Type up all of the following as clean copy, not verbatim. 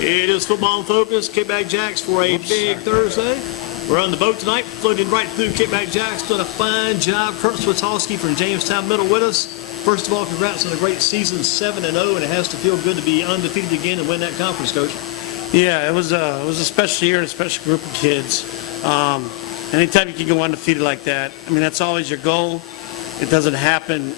It is Football in Focus, Kickback Jacks for a big Thursday. We're on the boat tonight, floating right through Kickback Jacks. Done a fine job. Curt Swatalski from Jamestown Middle with us. First of all, congrats on a great season, 7-0, and it has to feel good to be undefeated again and win that conference, Coach. Yeah, it was a special year and a special group of kids. Anytime you can go undefeated like that, I mean, that's always your goal. It doesn't happen,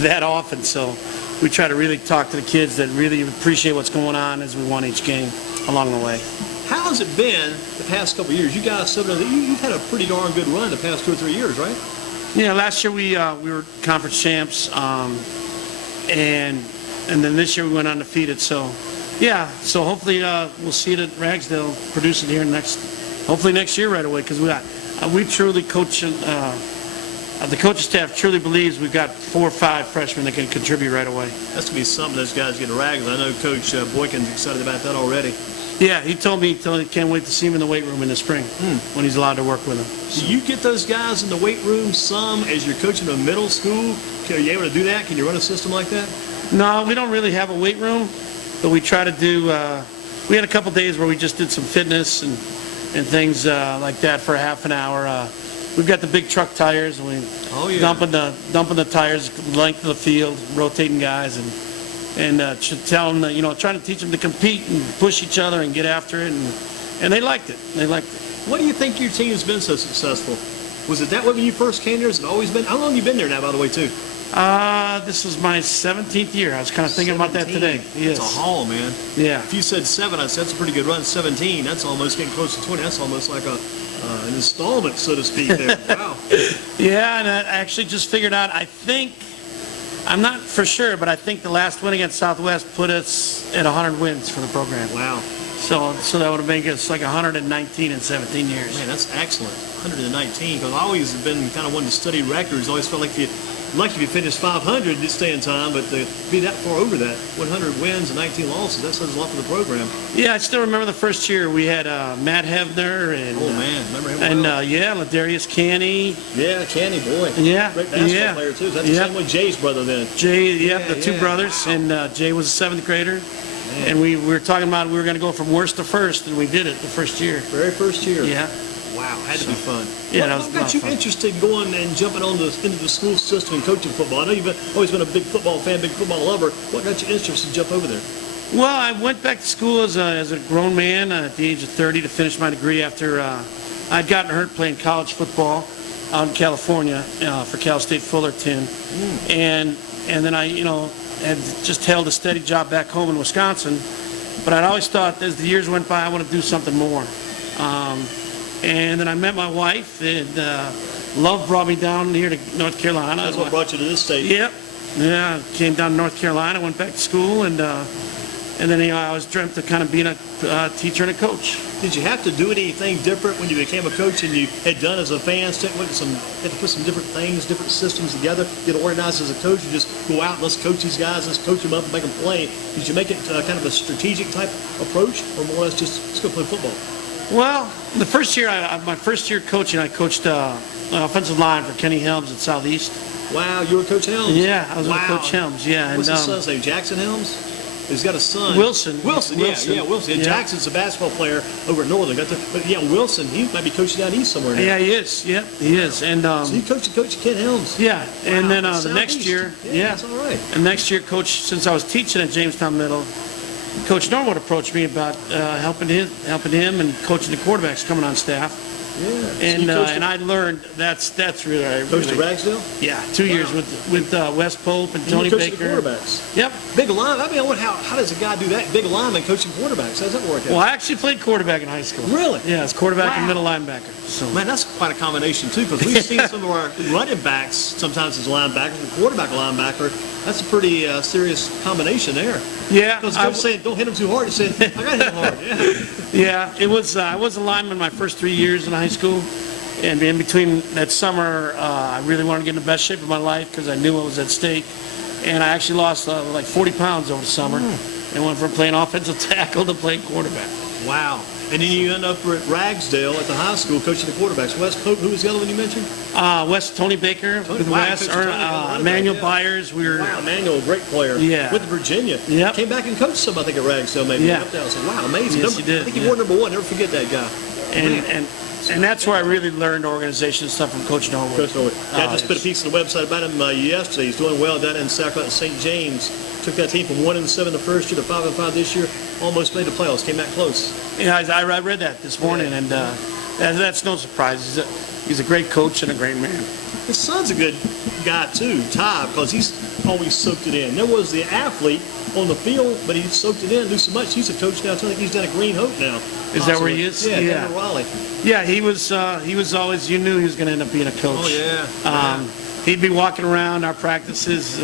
that often, so we try to really talk to the kids that really appreciate what's going on as we won each game along the way. How has it been the past couple of years? You guys, you've had a pretty darn good run the past 2 or 3 years, right? Yeah, last year we were conference champs, and then this year we went undefeated. So, yeah, so hopefully we'll see it at Ragsdale, produce it here hopefully next year right away, because we truly coach. The coaching staff truly believes we've got 4 or 5 freshmen that can contribute right away. That's going to be something those guys get to Ragsdale. I know Coach Boykin's excited about that already. Yeah, he told me he can't wait to see him in the weight room in the spring when he's allowed to work with them. So you get those guys in the weight room some as you're coaching a middle school? Are you able to do that? Can you run a system like that? No, we don't really have a weight room, but we try to do, we had a couple days where we just did some fitness and things like that for a half an hour. We've got the big truck tires, and we dumping the tires length of the field, rotating guys, and tell them that, trying to teach them to compete and push each other and get after it, and they liked it. What do you think your team has been so successful? Was it that way when you first came there? Has it always been? How long have you been there now, by the way, too? This is my 17th year. I was kind of thinking about that today. Yes. It's a haul, man. Yeah. If you said 7, I said that's a pretty good run. 17, that's almost getting close to 20. That's almost like an installment, so to speak, there. Wow. Yeah, and I actually just figured out, I'm not for sure, but I think the last win against Southwest put us at 100 wins for the program. Wow. So that would have made us like 119 in 17 years. Man, that's excellent. 119, because I always have been kind of one to study records. Always felt like if you finished 500, you'd stay in time, but to be that far over that, 100 wins and 19 losses, that says a lot for the program. Yeah, I still remember the first year we had Matt Hevner and remember him well. Ladarius Canny. Yeah, Canny, boy. Yeah, great basketball player too. That's the same with Jay's brother then. Jay, the two brothers, wow. And Jay was a 7th grader. Man. And we were talking about we were going to go from worst to first, and we did it the first year. Very first year. Yeah. Wow, had to be fun. Yeah, that was what got you interested in going and jumping into the school system and coaching football? I know you've always been a big football fan, big football lover. What got you interested to jump over there? Well, I went back to school as a grown man at the age of 30 to finish my degree after I'd gotten hurt playing college football out in California for Cal State Fullerton. And then I, had just held a steady job back home in Wisconsin. But I'd always thought as the years went by, I want to do something more. And then I met my wife, and love brought me down here to North Carolina. That's what brought you to this state. Yep. Yeah, came down to North Carolina, went back to school, and then I always dreamt of kind of being a teacher and a coach. Did you have to do anything different when you became a coach and you had done as a fan? Had to put some different things, different systems together, get organized as a coach, and just go out and let's coach these guys, let's coach them up and make them play. Did you make it kind of a strategic type approach, or more or less just let's go play football? Well, the first year, my first year coaching, I coached offensive line for Kenny Helms at Southeast. Wow, you were Coach Helms? Yeah, I was with Coach Helms, yeah. What's his son's name, Jackson Helms? He's got a son. Wilson. Wilson. Yeah, Wilson. Yeah. Jackson's a basketball player over at Northern. But yeah, Wilson, he might be coaching down east somewhere now. Yeah, he is. Yeah, he is. And so you coached Ken Helms. Yeah, and then the next year, that's all right. And next year, Coach, since I was teaching at Jamestown Middle, Coach Norwood approached me about helping him and coaching the quarterbacks coming on staff. Yeah. And I learned that's really. Coached at Ragsdale? Yeah, 2 years with Wes Pope and Tony Baker. The quarterbacks. Yep. Big line. I mean, how does a guy do that? Big lineman coaching quarterbacks. How does that work out? Well, I actually played quarterback in high school. Really? Yeah, it's quarterback and middle linebacker. So. Man, that's quite a combination too, because we've seen some of our running backs sometimes as linebackers, and quarterback linebacker. That's a pretty serious combination there. Yeah. Because I was saying, don't hit him too hard. He said, I got to hit him hard. Yeah. Yeah. It was. I was a lineman my first 3 years in high school, and in between that summer, I really wanted to get in the best shape of my life because I knew what was at stake, and I actually lost like 40 pounds over the summer, and went from playing offensive tackle to playing quarterback. Wow. And then you end up at Ragsdale at the high school coaching the quarterbacks. Wes Pope, who was the other one you mentioned? West Tony Baker with Wes, Emmanuel Byers. We were. Wow, Emmanuel, great player. Yeah. With Virginia. Yep. Came back and coached some, I think, at Ragsdale maybe. Yeah. I said, wow, amazing. Yes, he did. I think he wore number 1. Never forget that guy. And that's where I really learned organization stuff from Coach Norwood. Coach Norwood. I just put a piece on the website about him yesterday. He's doing well down in Sacramento, St. James. Took that team from 1-7 the first year to 5-5 this year. Almost made the playoffs. Came back close. Yeah, I read that this morning, and that's no surprise. He's a great coach and a great man. His son's a good guy too, Ty, because he's always soaked it in. There was the athlete on the field, but he soaked it in, do so much. He's a coach now. I think he's down at Green Hope now. Is that where he is? Yeah, down in Raleigh. Yeah, he was always. You knew he was going to end up being a coach. Oh yeah. He'd be walking around our practices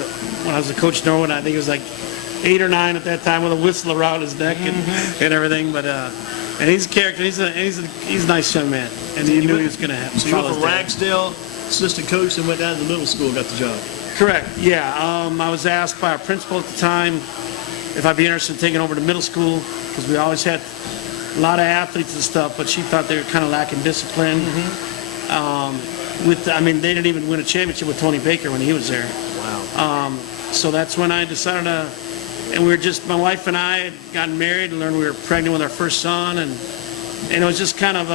when I was a Coach Norwood. I think it was like 8 or 9 at that time with a whistle around his neck and everything. But and he's a character. He's a nice young man, and he knew he was going to have. So you went from Ragsdale, assistant coach, and went down to the middle school and got the job. Correct. Yeah. I was asked by our principal at the time if I'd be interested in taking over the middle school because we always had a lot of athletes and stuff, but she thought they were kind of lacking discipline. They didn't even win a championship with Tony Baker when he was there. Wow. So that's when I decided to, and my wife and I had gotten married and learned we were pregnant with our first son, and it was just kind of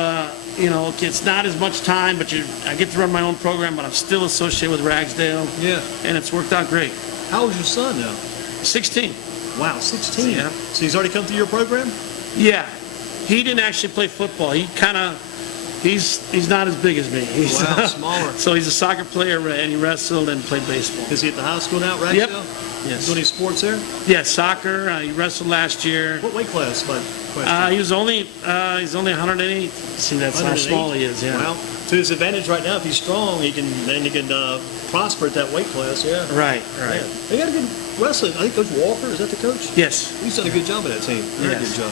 it's not as much time, but I get to run my own program, but I'm still associated with Ragsdale. Yeah. And it's worked out great. How old's your son now? 16. Wow, 16. Yeah. So he's already come through your program? Yeah. He didn't actually play football. He's not as big as me. He's smaller. So he's a soccer player, and he wrestled and played baseball. Is he at the high school now at Ragsdale? Yep. Yes. Doing any sports there? Yeah, soccer. He wrestled last year. What weight class, my question? He's only 108. See, that's 108? How small he is. Yeah. Well, to his advantage right now, if he's strong, he can prosper at that weight class. Yeah. Right. Yeah. They got a good wrestling. I think Coach Walker, is that the coach? Yes. He's done a good job of that team. Very Yes. good job.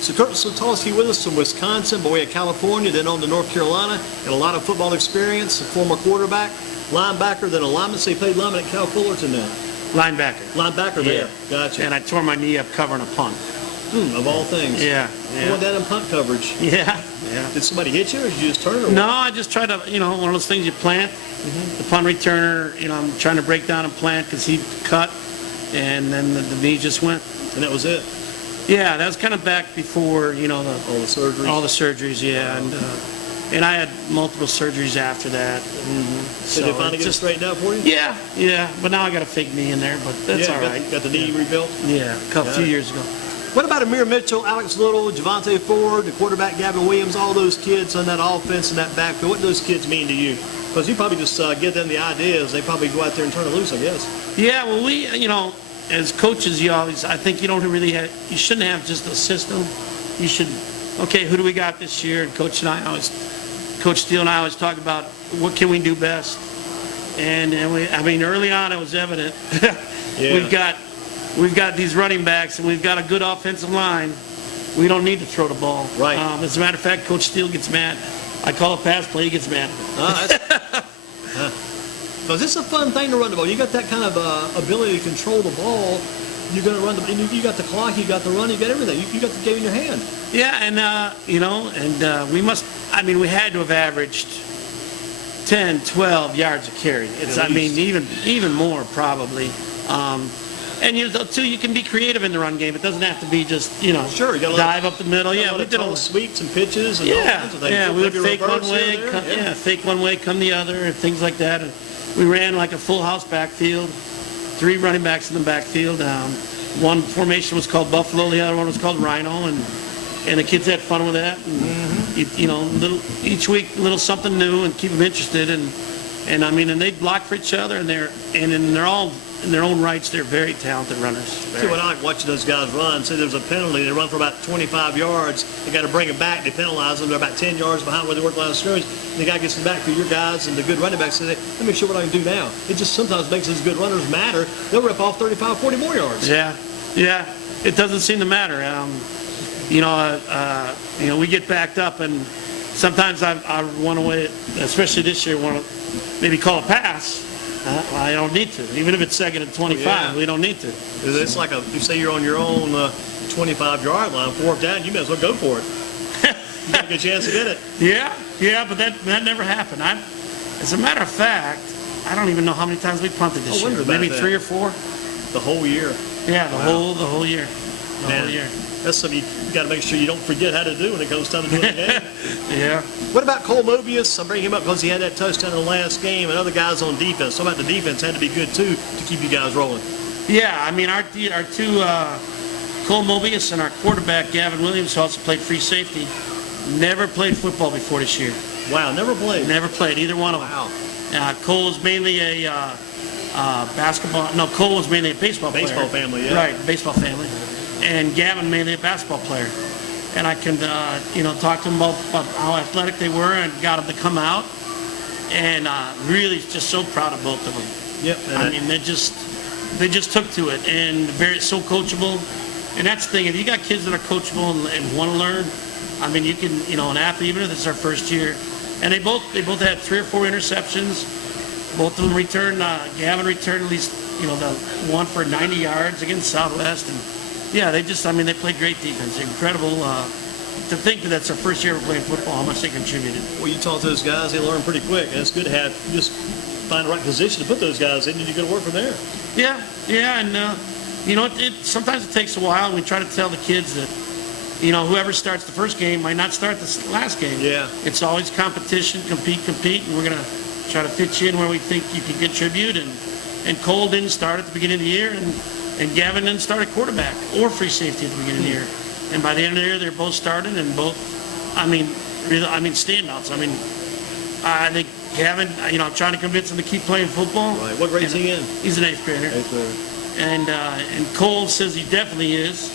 So Curt Swatalski with us from Wisconsin, by way of California, then on to North Carolina, and a lot of football experience, a former quarterback, linebacker, then a lineman. So he played lineman at Cal Fullerton now. Linebacker there. Gotcha. And I tore my knee up covering a punt. Of all things. Yeah. You went down in punt coverage. Yeah. Did somebody hit you, or did you just turn it? No, I just tried to, one of those things you plant. The punt returner, I'm trying to break down and plant because he cut, and then the knee just went. And that was it? Yeah, that was kind of back before, all the surgeries. All the surgeries, yeah. And I had multiple surgeries after that. So did they finally get it straightened out for you? Yeah. But now I got a fake knee in there, but that's all right. Got the knee rebuilt? Yeah, a few years ago. What about Amir Mitchell, Alex Little, Javante Ford, the quarterback Gavin Williams, all those kids on that offense and that backfield? What do those kids mean to you? Because you probably just give them the ideas. They probably go out there and turn it loose, I guess. Yeah, well, we, as coaches, I think you don't really you shouldn't have just a system. You should, okay, who do we got this year? And Coach Steele and I always talk about what can we do best. And early on it was evident. We've got these running backs and we've got a good offensive line. We don't need to throw the ball. Right. As a matter of fact, Coach Steele gets mad. I call a pass play, he gets mad. Because it's a fun thing to run the ball. You got that kind of ability to control the ball. You're going to run and you got the clock, you got the run, you got everything. You got the game in your hand. Yeah, and we had to have averaged 10, 12 yards a carry. Even more probably. And you can be creative in the run game. It doesn't have to be just sure, you gotta dive up the middle. Yeah, we did all sweeps and pitches and all kinds of things. Yeah, we would fake one way, fake one way, come the other, and things like that. And we ran like a full house backfield, 3 running backs in the backfield. One formation was called Buffalo, the other one was called Rhino, and the kids had fun with that. And, each week a little something new and keep them interested. And they block for each other, and they're all in their own rights. They're very talented runners. See, when I like watching those guys run, say there's a penalty, they run for about 25 yards, they got to bring them back, they penalize them, they're about 10 yards behind where they work line of scrimmage, and the guy gets them back to your guys, and the good running back says, let me show what I can do now. It just sometimes makes those good runners matter. They'll rip off 35, 40 more yards. Yeah, it doesn't seem to matter. We get backed up, and sometimes I run away, especially this year, want to maybe call a pass, I don't need to. Even if it's 2nd and 25, Yeah. we don't need to. It's like you say you're on your own 25-yard line, 4th down, you may as well go for it. You got a good chance to get it. Yeah, but that never happened. As a matter of fact, I don't even know how many times we punted this I year. wonder about Maybe that. 3 or 4. The whole year. Yeah, the Wow. whole year. The Man, whole year. that's something you got to make sure you don't forget how to do when it comes time to doing the game. Yeah. What about Cole Mobius? I'm bringing him up because he had that touchdown in the last game, and other guys on defense. So about the defense had to be good too to keep you guys rolling. Yeah, I mean, our two, Cole Mobius and our quarterback, Gavin Williams, who also played free safety, never played football before this year. Wow, never played. Never played, either one of them. Wow. Cole was mainly a Cole was mainly a baseball player. Baseball family, yeah. Right, baseball family. And Gavin mainly a basketball player. And I can, talk to them about how athletic they were and got them to come out. And really just so proud of both of them. Yep. I mean, they just took to it and so coachable. And that's the thing, if you got kids that are coachable and want to learn, I mean, you can, an athlete, even if it's their first year. And they both had 3 or 4 interceptions. Both of them returned, Gavin returned at least, the one for 90 yards against Southwest. And yeah, they played great defense. Incredible to think that that's their first year playing football, how much they contributed. Well, you talk to those guys, they learn pretty quick. And it's good to have, just find the right position to put those guys in, and you got to work from there. Yeah, and, sometimes it takes a while, and we try to tell the kids that, whoever starts the first game might not start the last game. Yeah. It's always competition, compete, and we're going to try to fit you in where we think you can contribute. And Cole didn't start at the beginning of the year, and Gavin didn't start at quarterback or free safety at the beginning of the year. And by the end of the year, they're both starting, and both, standouts. I think Gavin, I'm trying to convince him to keep playing football. Right. What grade is he in? He's an 8th grader. 8th grade. And Cole says he definitely is.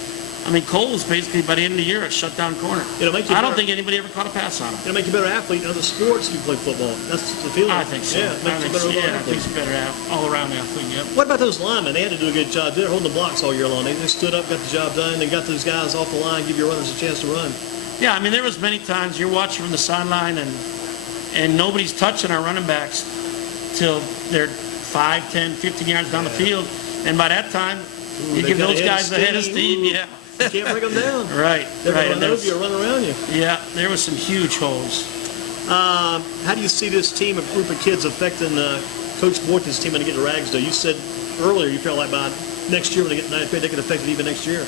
Cole was basically, by the end of the year, a shutdown corner. I don't think anybody ever caught a pass on him. It'll make you a better athlete in other sports if you play football. That's the feeling. I think so. Yeah, it makes you a better I athlete. think he's a better all-around athlete, yep. What about those linemen? They had to do a good job. They're holding the blocks all year long. They stood up, got the job done, and got those guys off the line, give your runners a chance to run. Yeah, there was many times you're watching from the sideline, and nobody's touching our running backs till they're 5, 10, 15 yards down the field. And by that time, you give those guys the head of steam, yeah. You can't break them down. Right. They're going to run over you or run around you. Yeah, there was some huge holes. How do you see this team, a group of kids, affecting Coach Boykin's team when they get to Ragsdale? You said earlier you felt like by next year when they get 9th grade, they can affect it even next year.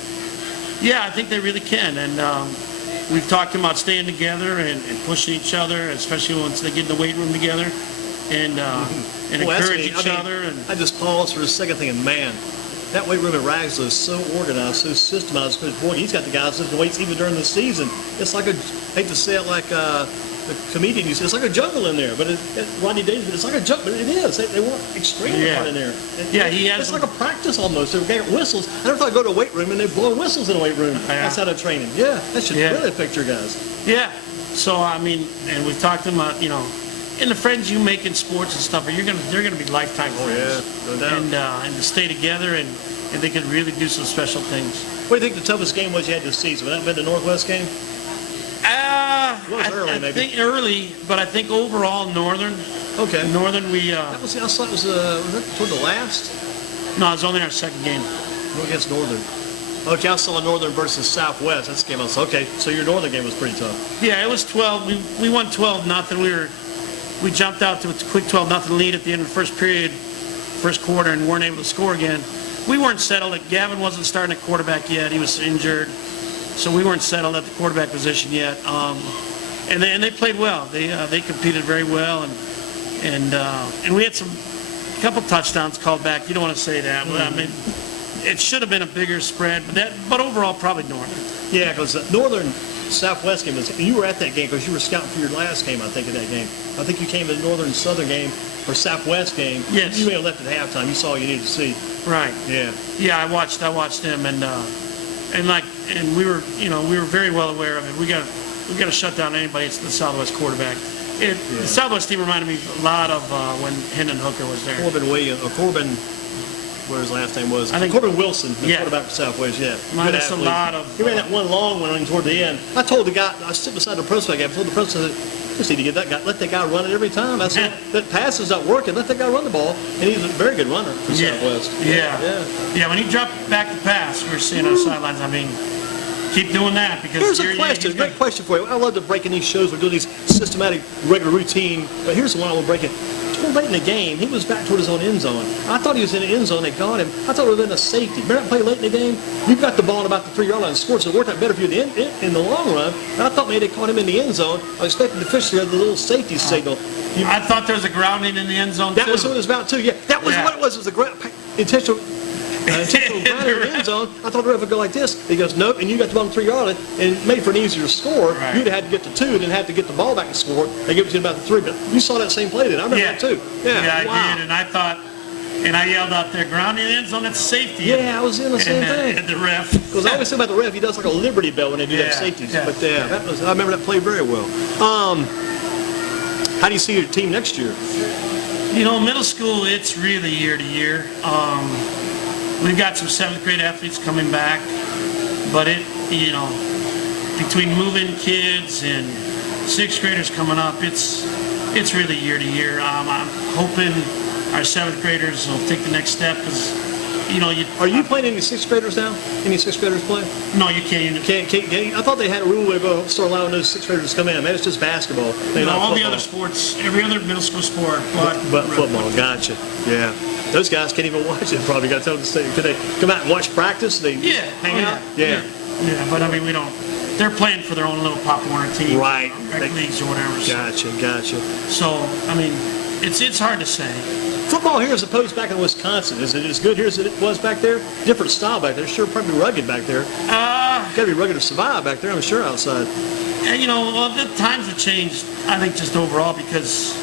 Yeah, I think they really can. And we've talked about staying together and pushing each other, especially once they get in the weight room together, and encourage each other. And I just paused for a second thinking, man, that weight room at Ragsdale is so organized, so systemized. Coach Boyd, he's got the guys lifting weights even during the season. It's like I hate to say it like the comedian, he says, it's like a jungle in there. But Rodney Davis, it's like a jungle, but it is. They work extremely hard in there. It's like a practice almost. They're getting whistles. I never thought I'd go to a weight room and they blow whistles in a weight room. Yeah. That's how they're training. Yeah, that should really affect your guys. Yeah. So, and we've talked about, and the friends you make in sports and stuff, they're gonna be lifetime friends. Oh, yeah, no doubt. And to stay together and they can really do some special things. What do you think the toughest game was you had this season? Would that have been the Northwest game? It was early, maybe. I think early, but I think overall Northern. Okay. Northern, I thought it was that toward the last? No, it was only our second game. Against Northern. Okay, I saw Northern versus Southwest. That's the game I saw. Okay, so your Northern game was pretty tough. Yeah, it was 12. We won 12-0. We jumped out to a quick 12-0 lead at the end of the first period, first quarter, and weren't able to score again. We weren't settled. Gavin wasn't starting at quarterback yet. He was injured. So we weren't settled at the quarterback position yet. And they played well. They competed very well. And we had a couple touchdowns called back. You don't want to say that. But, it should have been a bigger spread. But overall, probably Northern. Yeah, because Northern Southwest game was, you were at that game because you were scouting for your last game, I think, in that game. I think you came to the Northern Southern game or Southwest game. Yes. You may have left at halftime. You saw all you needed to see. Right. Yeah. Yeah, I watched them and we were very well aware of it. We got to shut down anybody. It's the Southwest quarterback. The Southwest team reminded me a lot of when Hendon Hooker was there. Corbin, whatever his last name was. I think Corbin Wilson, the quarterback for Southwest. Yeah. Minus a lot of. He ran that one long one toward the end. I told the guy, I was sitting beside the principal guy. I told the principal, Just need to get that guy, let that guy run it every time. That's it. That pass is not working. Let that guy run the ball, and he's a very good runner for Southwest. Yeah. When he dropped back the pass, we were seeing on the sidelines. I mean, keep doing that because here's a question, great question for you. I love to break in these shows. We're doing these systematic, regular routine. But here's the one I will break in. Toward late in the game, he was back toward his own end zone. I thought he was in the end zone. They got him. I thought it would have been a safety. Remember that play late in the game? You got the ball at about the 3-yard line and scored, so it worked out better for you in the long run. And I thought maybe they caught him in the end zone. I was expecting the official to have the little safety signal. I thought there was a grounding in the end zone, that was what it was about, too. Yeah, that was what it was. It was a intentional grounding in the end zone. I thought the ref would go like this. He goes, nope, and you got the ball on the 3-yard line and made for an easier score. Right. You'd have had to get to 2 and then have to get the ball back and score. They give it to you about the 3. But you saw that same play then. I remember that, too. Yeah, I did, and I thought, and I yelled out there, grounding in the end zone, that's safety. Yeah, I was in the same thing. And the ref. Because I always think about the ref, he does like a Liberty Bell when they do that safeties. Yeah. But I remember that play very well. How do you see your team next year? Middle school, it's really year to year. We've got some 7th grade athletes coming back, but between moving kids and 6th graders coming up, it's really year to year. I'm hoping our 7th graders will take the next step because, Are you playing any 6th graders now? Any 6th graders play? No, you can't. I thought they had a rule where they start allowing those 6th graders to come in. Maybe it's just basketball. All the other sports, every other middle school sport, but football. Gotcha. Yeah. Those guys can't even watch it. Probably got to tell them to stay. Could they come out and watch practice? They hang out. Yeah. But I mean, we don't. They're playing for their own little Pop Warner team, right? Rec leagues or whatever. Gotcha. So I mean, it's hard to say. Football here as opposed back in Wisconsin, is it as good here as it was back there? Different style back there. Sure, probably rugged back there. Got to be rugged to survive back there, I'm sure, outside. The times have changed, I think, just overall because,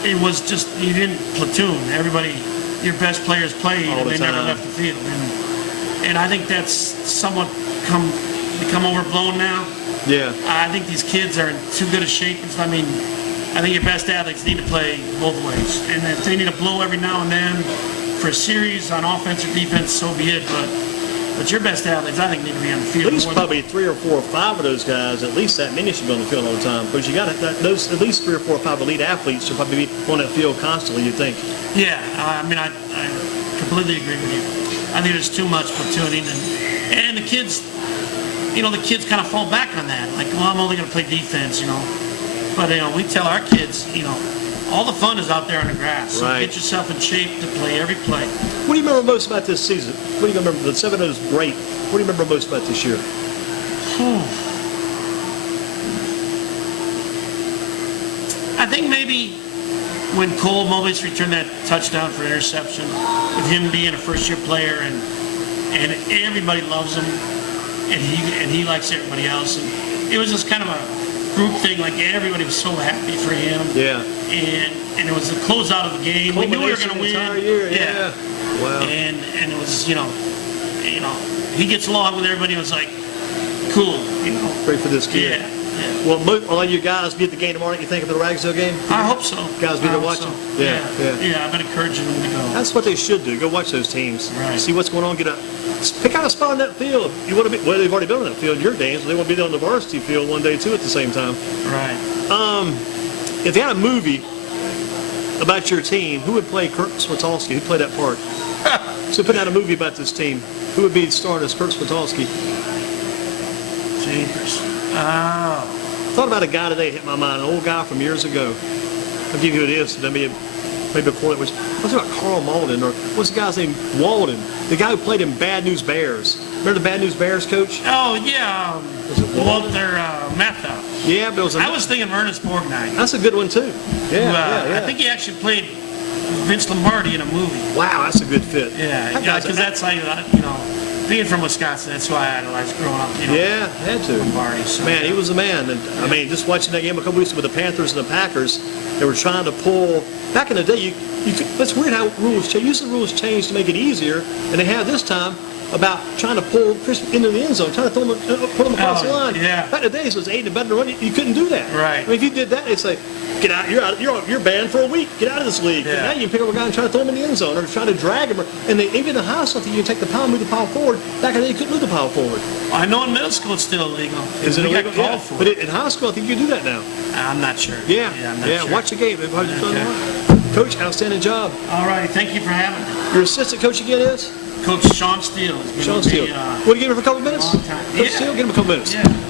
it was just, you didn't platoon. Everybody, your best players played and they never left the field. And I think that's somewhat become overblown now. Yeah. I think these kids are in too good a shape. I think your best athletes need to play both ways. And if they need to blow every now and then for a series on offense or defense, so be it. But your best athletes, I think, need to be on the field. At least probably 3 or 4 or 5 of those guys, at least that many should be on the field all the time. Because you got those at least 3 or 4 or 5 elite athletes should probably be on that field constantly, you'd think. Yeah, I completely agree with you. I think there's too much platooning. And the kids, the kids kind of fall back on that. Like, well, I'm only going to play defense, But, we tell our kids, all the fun is out there on the grass. So get yourself in shape to play every play. What do you remember most about this season? What do you remember? The 7-0 is great. What do you remember most about this year? I think maybe when Cole Mobius returned that touchdown for interception, with him being a first-year player and everybody loves him, and he likes everybody else. And it was just kind of a group thing, like everybody was so happy for him. Yeah. And it was the closeout of the game. We knew we were going to win. Entire year. Yeah. Wow. And it was, he gets along with everybody. It was like, cool, Great for this kid. Yeah. Well, all you guys be at the game tomorrow. You think of the Ragsdale game? I hope so. Guys be there watching? So. Yeah, I've been encouraging them to go. That's what they should do. Go watch those teams. Right. See what's going on. Pick out a spot on that field. You want to be. Well, they've already been on that field in your games. They want to be there on the varsity field one day too at the same time. Right. If you had a movie about your team, who would play Curt Swatalski? Who'd play that part? So put out a movie about this team. Who would be starring as Curt Swatalski? Jeepers. Thought about a guy today hit my mind, an old guy from years ago. I'll give you who it is. Maybe before it was. I was talking about Carl Malden, or what's the guy's name? Walden, the guy who played in Bad News Bears. Remember the Bad News Bears coach? Oh yeah, was it Walter Matthau. Yeah, but it was. I was thinking Ernest Borgnine. That's a good one too. Yeah. I think he actually played Vince Lombardi in a movie. Wow, that's a good fit. Yeah, because that's how being from Wisconsin, that's why I idolized growing up. Yeah, had to. Lombardi. So. Man, he was a man. And I mean, just watching that game a couple weeks ago with the Panthers and the Packers, they were trying to pull. Back in the day, you could, it's weird how rules change. Usually rules change to make it easier, and they have this time about trying to pull Chris into the end zone, trying to throw him, put him across the line. Yeah. Back in the days, it was 8 and better to run. You couldn't do that. Right. I mean, if you did that, it's like, Get out. You're banned for a week. Get out of this league. Yeah. Now you can pick up a guy and try to throw him in the end zone or try to drag him. And even in the high school, I think you can take the power, move the power forward. Back in the day, you couldn't move the power forward. I know in middle school it's still illegal. Is it We illegal? got called Yeah. for But it. in high school, I think you can do that now. I'm not sure. Yeah. I'm not sure. Watch the game. Coach, outstanding job. All right, thank you for having me. Your assistant coach again is? Coach Sean Steele. Has been Sean with me, Steele. Want to give him a couple minutes? long time. Coach Yeah. Steele, give him a couple minutes. Yeah.